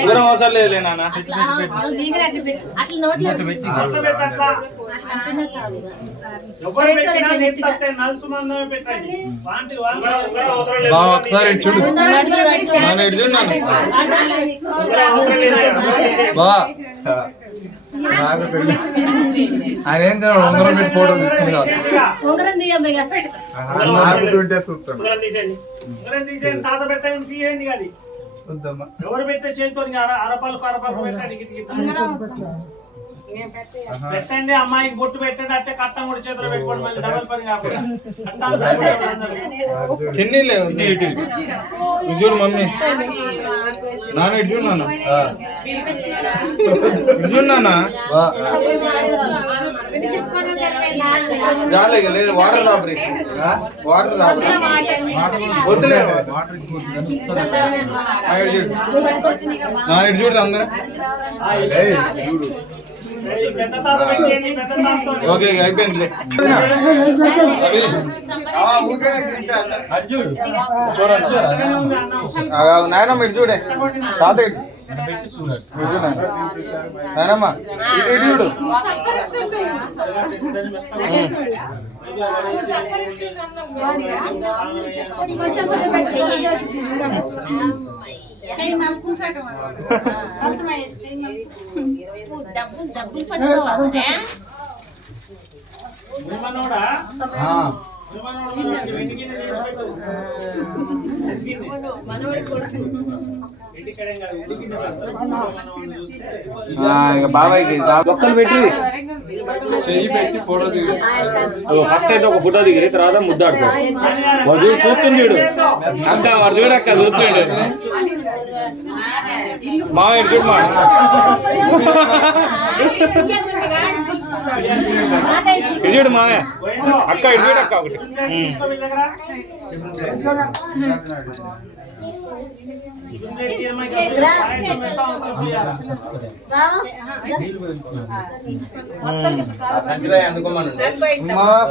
ఉంగరం అవసరం లేదు నాన్న. ఒకసారి చూడు నాన్న, ఇటు చూడు నాన్న. ఆయన ఏం తిన్నాడు? ఉంగరం పెట్టి ఫోటో తీసుకుని తాత పెట్టండి తీయండి. అది ఎవరు పెట్టే చేతితో అరపాలకు పెట్టండి. అమ్మాయికి బొట్టు పెట్టండి. అంటే కట్టం కూడా చేతిలో పెట్టుకోండి. మళ్ళీ డబల్ పని కాకుండా చిన్ని లేవు. చూడు మమ్మీ, నాన్న ఇటు చూడు నాన్న, ఇటు చూడు నాన్న. జాలే లేదు, వాటర్ రాబరీ, వాటర్ రాబరీ వద్దులే. ఇటు చూడు అందరూ. ఓకే అయిపోయింది. నాయనమ్మ ఇటు చూడే, తాత ఇటు చూడ నాయనమ్మ, ఇటు చూడు. బాబాయ్ ఒక్కరు పెట్టి చెయ్యి పెట్టి ఫోటో దిగి, ఫస్ట్ అయితే ఒక ఫోటో దిగి తర్వాత ముద్దాడుకో. వాడు చూస్తుండడు అక్క, వాడు చూడక్క చూస్తుండే. మామయ్య చూడు, మా ఇటు చూడు మామయ్య, అక్క ఇటు చూడు అక్క ఒకటి.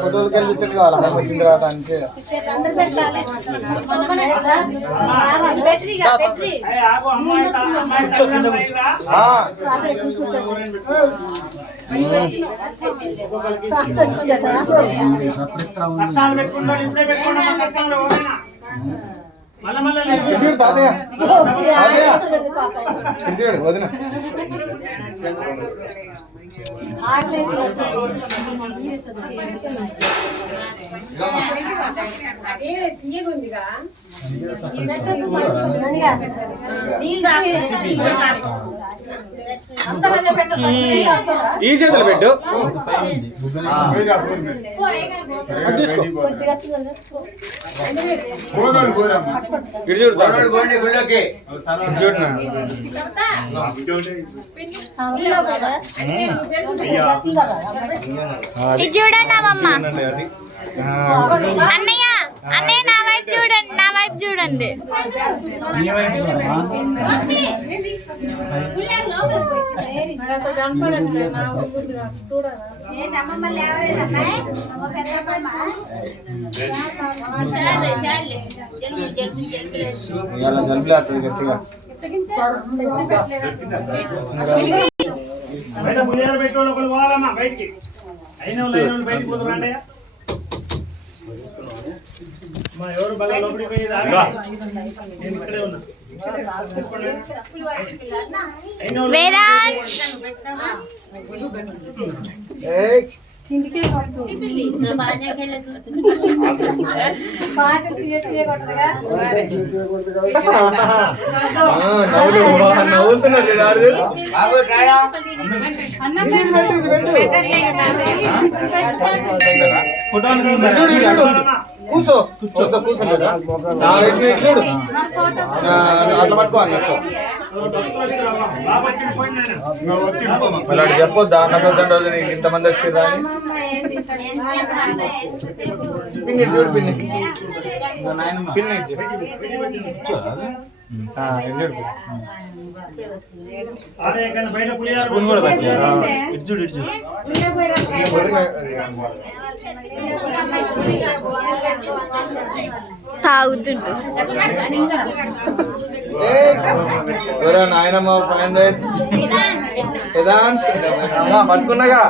ఫోటోలకి వెళ్ళి కావాలి వచ్చిన తర్వాత అంటే తాతయ్య వదిన ఈ చేతులు పెట్టు. ఇటు చూడు చూడమ్మా అన్నయ్య, అన్నయ్య నా వైపు చూడండి, నా వైపు చూడండి. బయట పులిహార పెట్టేవాళ్ళు ఒకళ్ళు పోవాలమ్మా బయటికి. అయిన వాళ్ళు బయటికి పోతున్నా ఎవరు బాగా లోపలికి పోయేది. నేను ఇక్కడే ఉన్నా. కూసో కూర్చోండి, అట్లా పట్టుకో అన్నట్టు చెప్పొద్దా. నాకు రోజు నీకు ఇంతమంది వచ్చిర్రా అని. పిన్ని చూడు, పిన్ని పిన్ని అరే కానీ బయట పులిహార తాగుతుండు. నాయనమ్మ 500 పట్టుకున్నాగా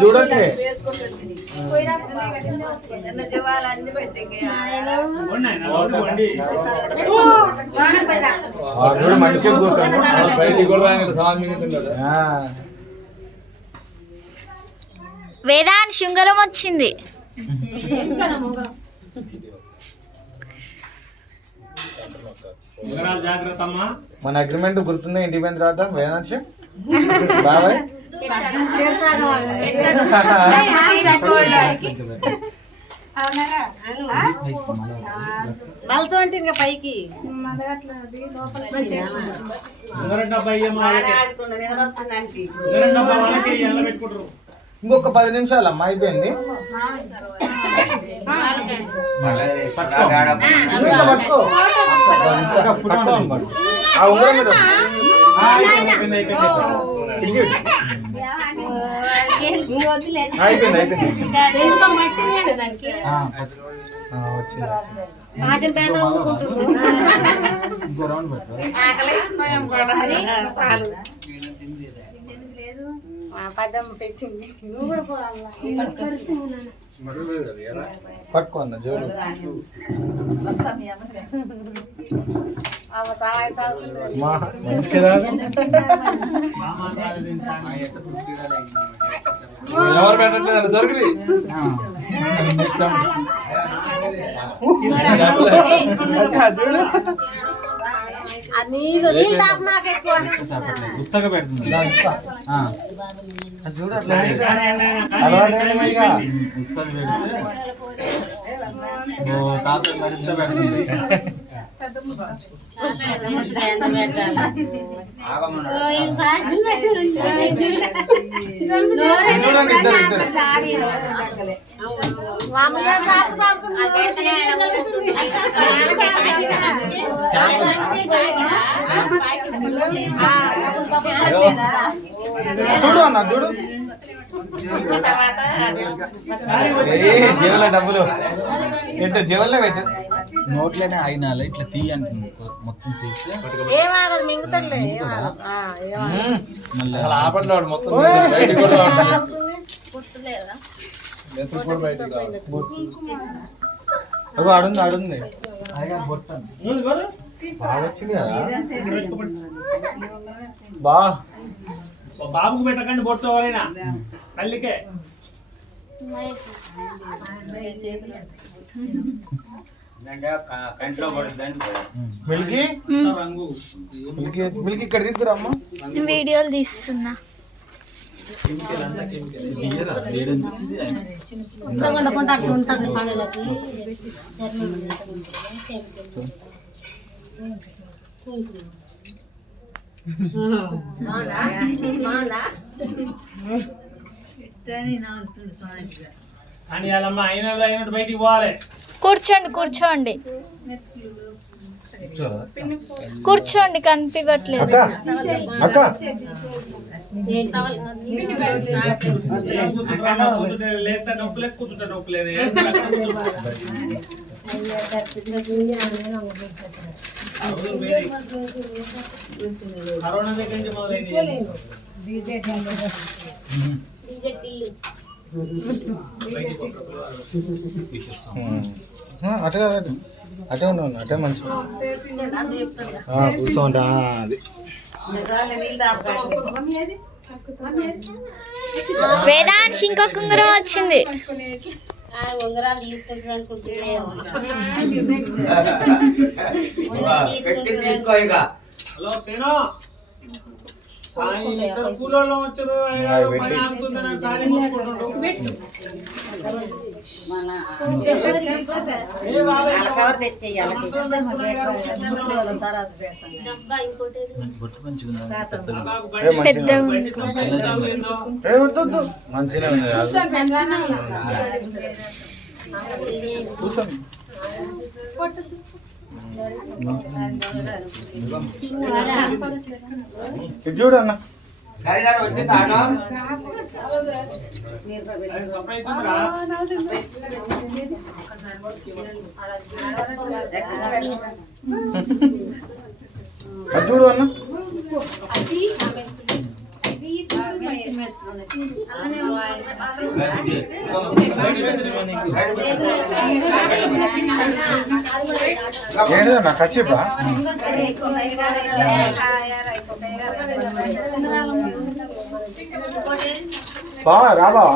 చూడండి మంచిగా కూర్చోండి. వేదాన్ శృంగారం వచ్చింది. జాగ్రత్త అమ్మా. మన అగ్రిమెంట్ గుర్తుందా? ఇంటి పైన రాద్దాం వేదాంశ బాబాయ్ పైకి ఇంకొక 10 నిమిషాలు అమ్మ అయిపోయింది. అయిపోయింది పట్టుకో అన్న జోలు మంచిగా ఎవరు పెట్టట్లేదు దొరికి పుస్తక పెడుతుంది చూడు అన్న చూడు జేబులో డబ్బులు ఎట్లా జేబుల్లో పెట్టు నోట్లోనే అయినాలి ఇట్లా తీ అంటుంది మొత్తం తీసి మళ్ళీ ఆపట్లో మొత్తం ఆడుంది ఆడుంది బాగా వచ్చింది కదా బా బాబుకు పెట్టకండి బొట్టు ఎవరైనా తల్లికే మిల్కీ మిల్కీ మిల్కీ ఇక్కడ తీసుకురామ్మా. వీడియోలు తీస్తున్నా. అని వాళ్ళమ్మ అయినట్టు బయటికి పోవాలి. కూర్చోండి కూర్చోండి కూర్చోండి కనిపించట్లేదు. అక్క లేత నొప్పులే కూర్చుంటా నొప్పులేదు. కరోనా దగ్గర నుంచి మొదలైంది. అటే కాదండి అటే ఉన్నాను అటే మంచి కూర్చోండి. అది వేదాంశ్ ఇంకో కుంగరం వచ్చింది. హలో సేనో కూలలో వచ్చారు. కవర్ తెచ్చేయాలి. పెద్ద మంచిగా ఉంది కూర్చోండి. ఇది చూడు అన్న అది చూడు అన్న ఏంటన్నా ఖచ్చిపా బా రాబా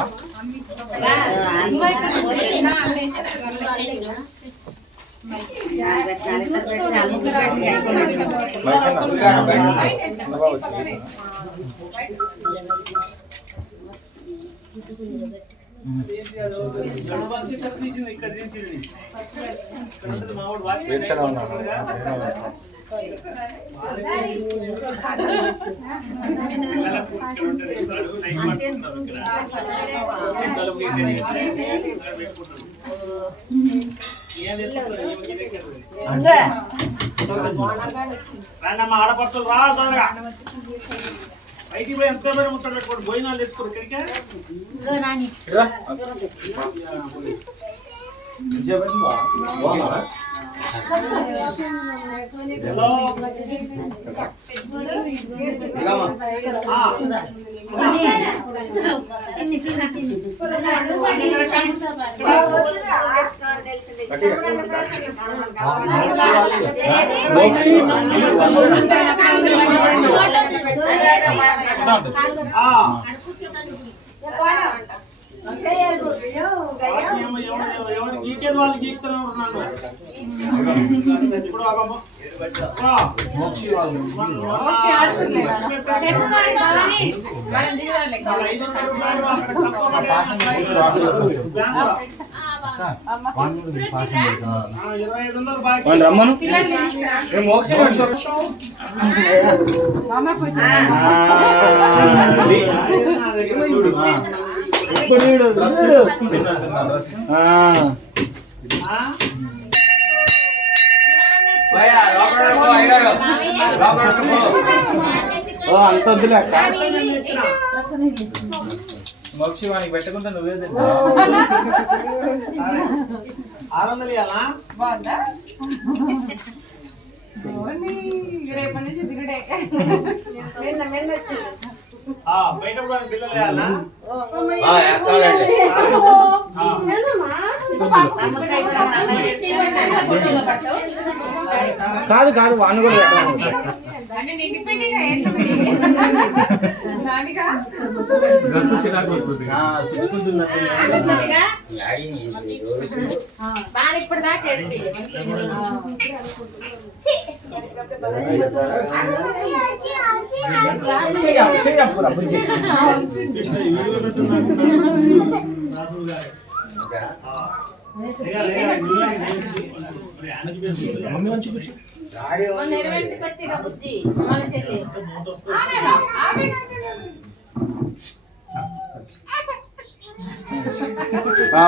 ఆడపడుతులు రా త్వరగా బయటికి పోయి ఎంత పేరు ముట్టడి పెట్టుకోండి భోజనాలు తెచ్చుకోరు ఇక్కడికే ఎవరు గీకేది వాళ్ళు గీకుతూనే ఉంటున్నాను. ఇప్పుడు రమ్మను అంత వద్దులే మోక్షి వానికి పెట్టకుండా నువ్వే 600 ఇవ్వాలా రేపటి నుంచి దిగుడే బయట కూడా బిల్లలు వేయాలా కాదు కాదు వాను కూడా డ్రెస్ చిరాకు అవుతుంది ఇప్పుడు దాకా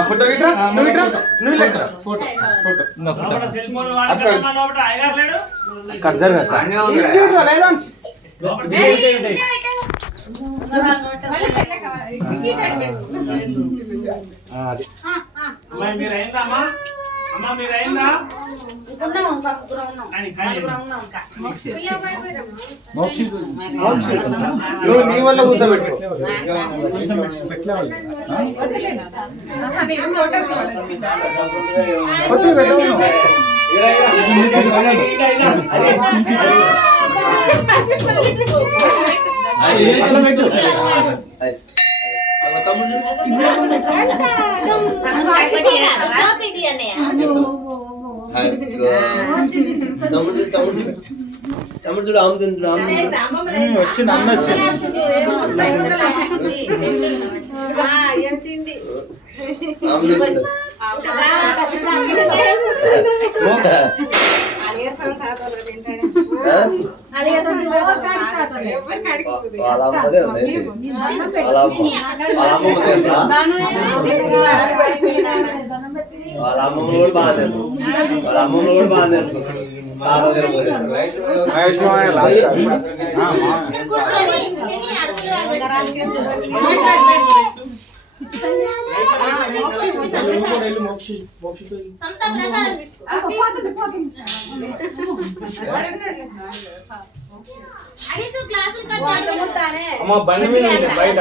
ఫోటో గిట్రా నువ్వు ఇట్రా నువ్వు ఇట్రా ఫోటో ఫోటో కట్ జరగదు మీరు అయిందమ్మా అమ్మా మీరు అయిందా నువ్వు నీ వల్ల కూర్చోబెట్టు తమ్ముడు వచ్చింది అన్న వచ్చింది వాళ్ళ అమ్మమ్మ కూడా బాగా వాళ్ళ అమ్మమ్మ కూడా బాగా అమ్మ బండి మీద బయట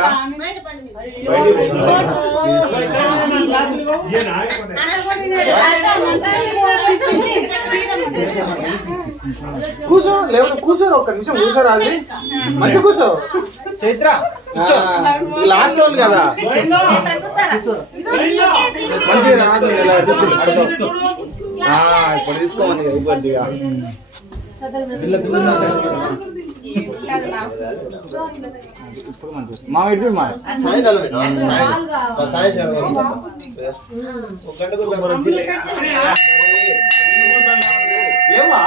కూర్చో లేవు కూర్చో ఒక్క నిమిషం కూర్చో రాజు మంచి కూర్చో చైత్ర లాస్ట్ వాళ్ళు కదా మంచిగా రాదు ఇప్పుడు తీసుకోమని ఇబ్బంది మా ఇటు మా లేవా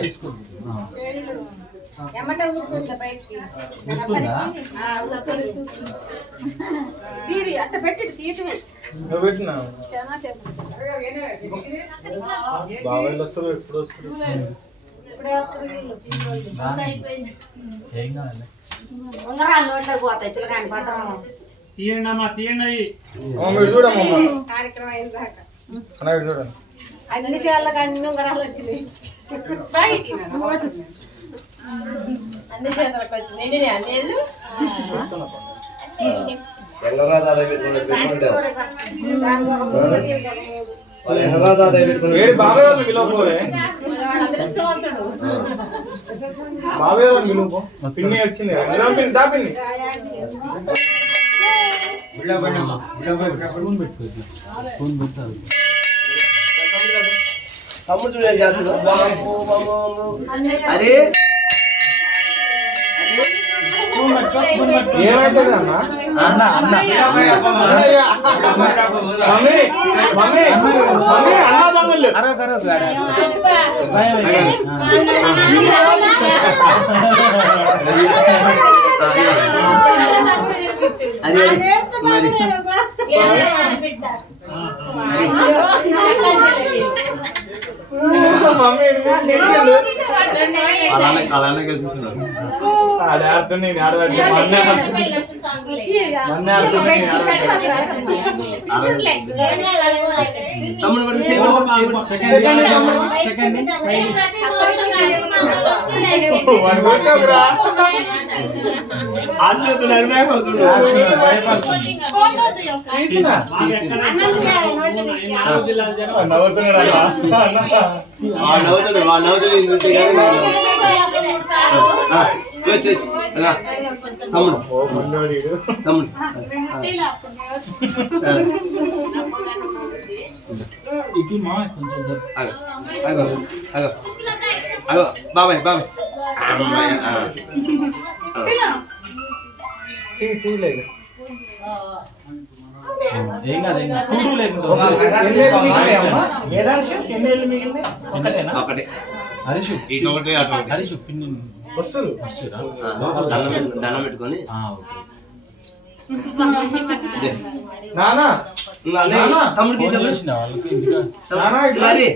చెప్పు అట్ట పెట్టి తీయటమే బాబాయ్ వస్తారు ఎప్పుడు వస్తారు ఉంగరాలు నోట్లో పోతాయి పిల్లగాని పత్రం తీయండి అమ్మా తీయండి చూడమ్మా కార్యక్రమం అయిన దాకా చూడండి అన్ని చేయాలకు అన్ని ఉంగరాలు వచ్చినాయి అన్ని చేతులకు వచ్చినాయి అన్ని బాబాయ్ వాళ్ళు విలువపోలే బాబాయ్ వాళ్ళు విలువ పిన్ని వచ్చింది దా పిన్ని తమ్ముడు చూడండి అరే ఏమైతుంది అన్న అన్న అన్న మమ్మీ మమ్మీ మమ్మీ అన్న బంగులు అరే మరి అలానే గెలుచుకున్నాను నేను ఆడబట్టి తమ్ముడు తమ్ముడు తమ్ముడు అగో బాబాయ్ బాబాయ్ తీయలేదు ఏం కాదు ఒకటే హరీష్ ఇటు ఒకటి అటు ఒకటి హరీష్ పిన్ని వస్తారు దండం పెట్టుకొని నానా తమ్ముడు మరి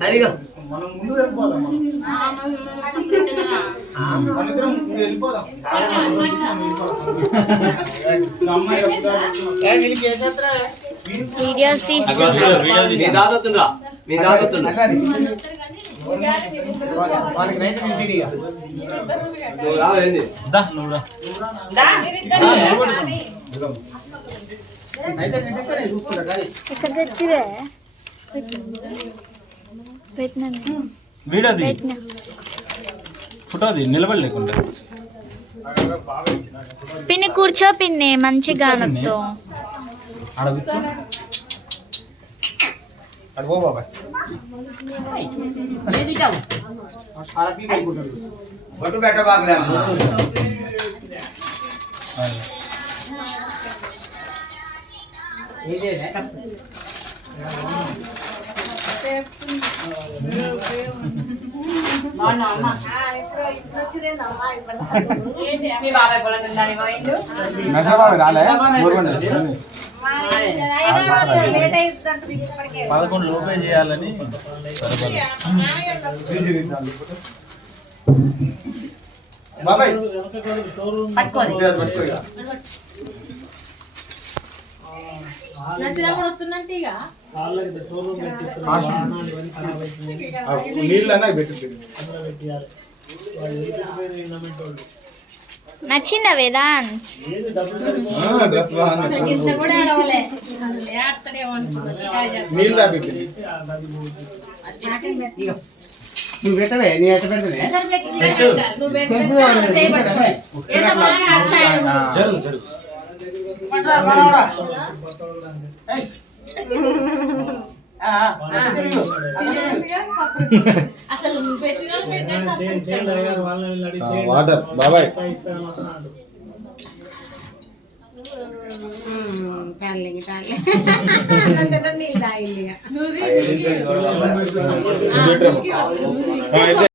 హరిగా మనం ముందు వెళ్ళిపోదాం మనిద్దరం వెళ్ళిపోదాం వీడియోస్ మీ దాదతుండ్రా మీ దాదతుండ్రా వాళ్ళకి నైట్ తిండి ఇక. నువ్వు రావేంది అయితే తింటే చూసుకుంటా కానీ ఎక్కడ తెచ్చిరే పెట్టినా వీడది ఫోటోది నిలబడలేకుండా పిన్ని కూర్చో పిన్ని మంచిగా అనొద్దు ఆడ కూర్చో అడుగో బాబాయ్ ఆడ పీక్ అయిపోతుంది బొట్టు పెట్టబాకలే నజరబాబు రాలే ఊరుకోండి 11 లోపే చేయాలని బాబాయ్ నీళ్ళన్నా పెట్టి నచ్చిందా వేదాంత్ డ్రెస్ నీళ్ళు పెట్టి నువ్వు పెట్టవే నీ ఎట్ట పెడతానే జరుగు జరుగు వాటర్ బాబాయ్ నీళ్ళు తాగింది